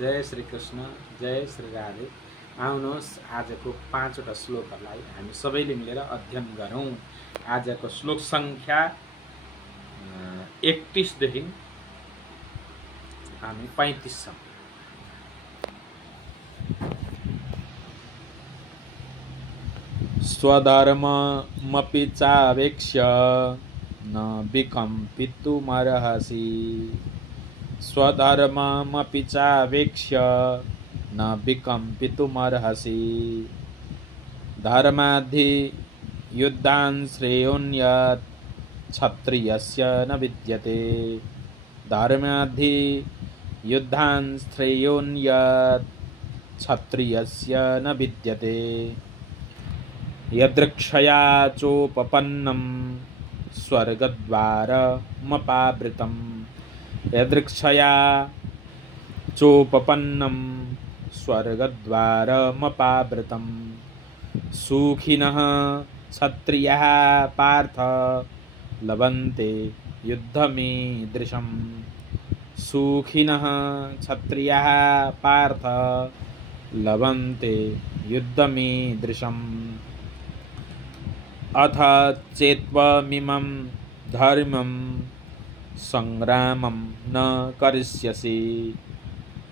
जय श्री कृष्ण, जय श्री राधे। आउनुहोस् आजको 5वटा श्लोकहरूलाई हामी सबैले मिलेर अध्ययन गरौँ। आजको श्लोक संख्या 31 देखि हामी 35 सम्म। स्वधर्ममपि चावेक्ष्य न विकम्पितुमर्हसि। स्वधर्ममपि चावेक्ष्य न विकम्पितुमर्हसि। धर्माद्धि युद्धान् श्रेयोन्यत् क्षत्रियस्य न विद्यते। धर्माद्धि युद्धान् श्रेयोन्यत् क्षत्रियस्य न विद्यते। यदृक्षया चोपपन्नं स्वर्गद्वारमपावृतं। यदृक्षया चोपपन्नं स्वर्गद्वारमपावृतं। सुखिनः क्षत्रियाः पार्थ लभन्ते युद्धमीदृशम्। सुखिनः क्षत्रियाः पार्थ लभन्ते युद्धमीदृशम्। अथ चेत्त्वमिमं धर्मं संग्रामं न करिष्यसि।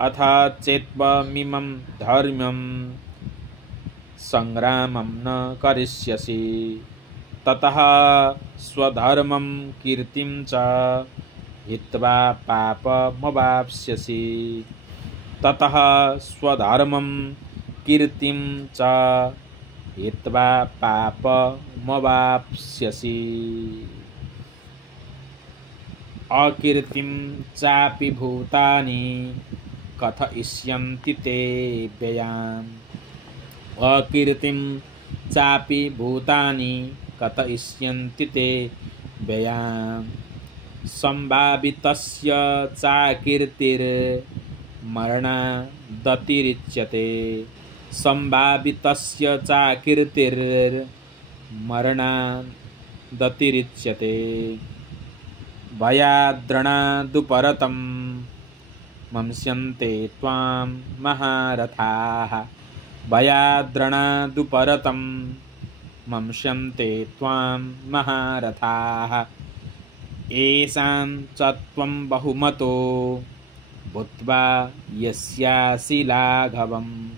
अथ चेत्त्वमिमं धर्मं संग्रामं न करिष्यसि। ततः स्वधर्मं कीर्तिं च हित्वा पापमवाप्स्यसि। ततः स्वधर्मं कीर्तिं च हित्वा पापमवाप्स्यसि। अकीर्तिं चापि भूतानि कथयिष्यन्ति ते व्ययाम्। अकीर्तिं चापि भूतानि कथयिष्यन्ति ते व्ययाम्। सम्भावितस्य चाकीर्तिर्मरणादतिरिच्यते। सम्भावितस्य चाकीर्तिर्मरणादतिरिच्यते। भयाद्रणादुपरतं मंस्यन्ते त्वां महारथाः। भयाद्रणादुपरतं मंस्यन्ते त्वां महारथाः। येषां च त्वं बहुमतो भूत्वा यस्यासि लाघवम्।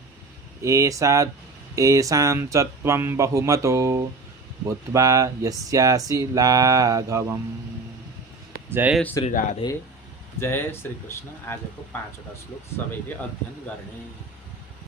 येषां च त्वं बहुमतो भूत्वा यस्यासि लाघवम्। जय श्री राधे, जय श्री कृष्ण। आजको 5वटा श्लोक सबैले अध्ययन गर्ने।